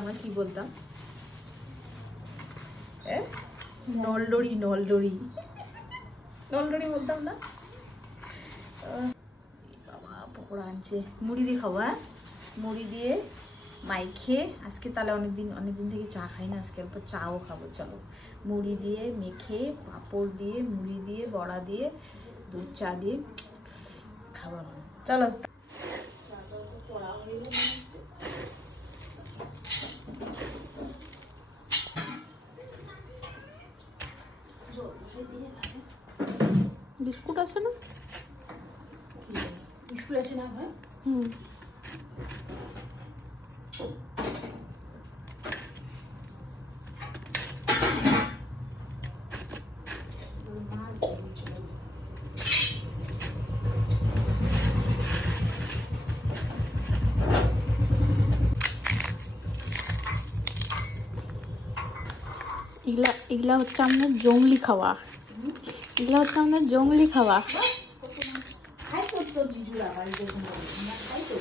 আমরা কি বলতাম নলডরি নলডরি নলডরি বলতাম না। বাবা পকোড়া আনছে, মুড়ি দিয়ে খাবো। হ্যাঁ মুড়ি দিয়ে মাইখে আজকে তাহলে অনেকদিন থেকে চা খাই না, আজকে অল্প চাও খাবো। চলো মুড়ি দিয়ে মেখে পাঁপড় দিয়ে মুড়ি দিয়ে বড়া দিয়ে দুধ চা দিয়ে খাবো। চলো বিস্কুট আছে না? বিস্কুট আছে না ভাই? এগুলা হচ্ছে আমাদের জঙ্গলি খাওয়া, এগুলা হচ্ছে আমাদের জঙ্গলি খাওয়া। খাই তো জিজুরা বাড়ি যখন খাই তো।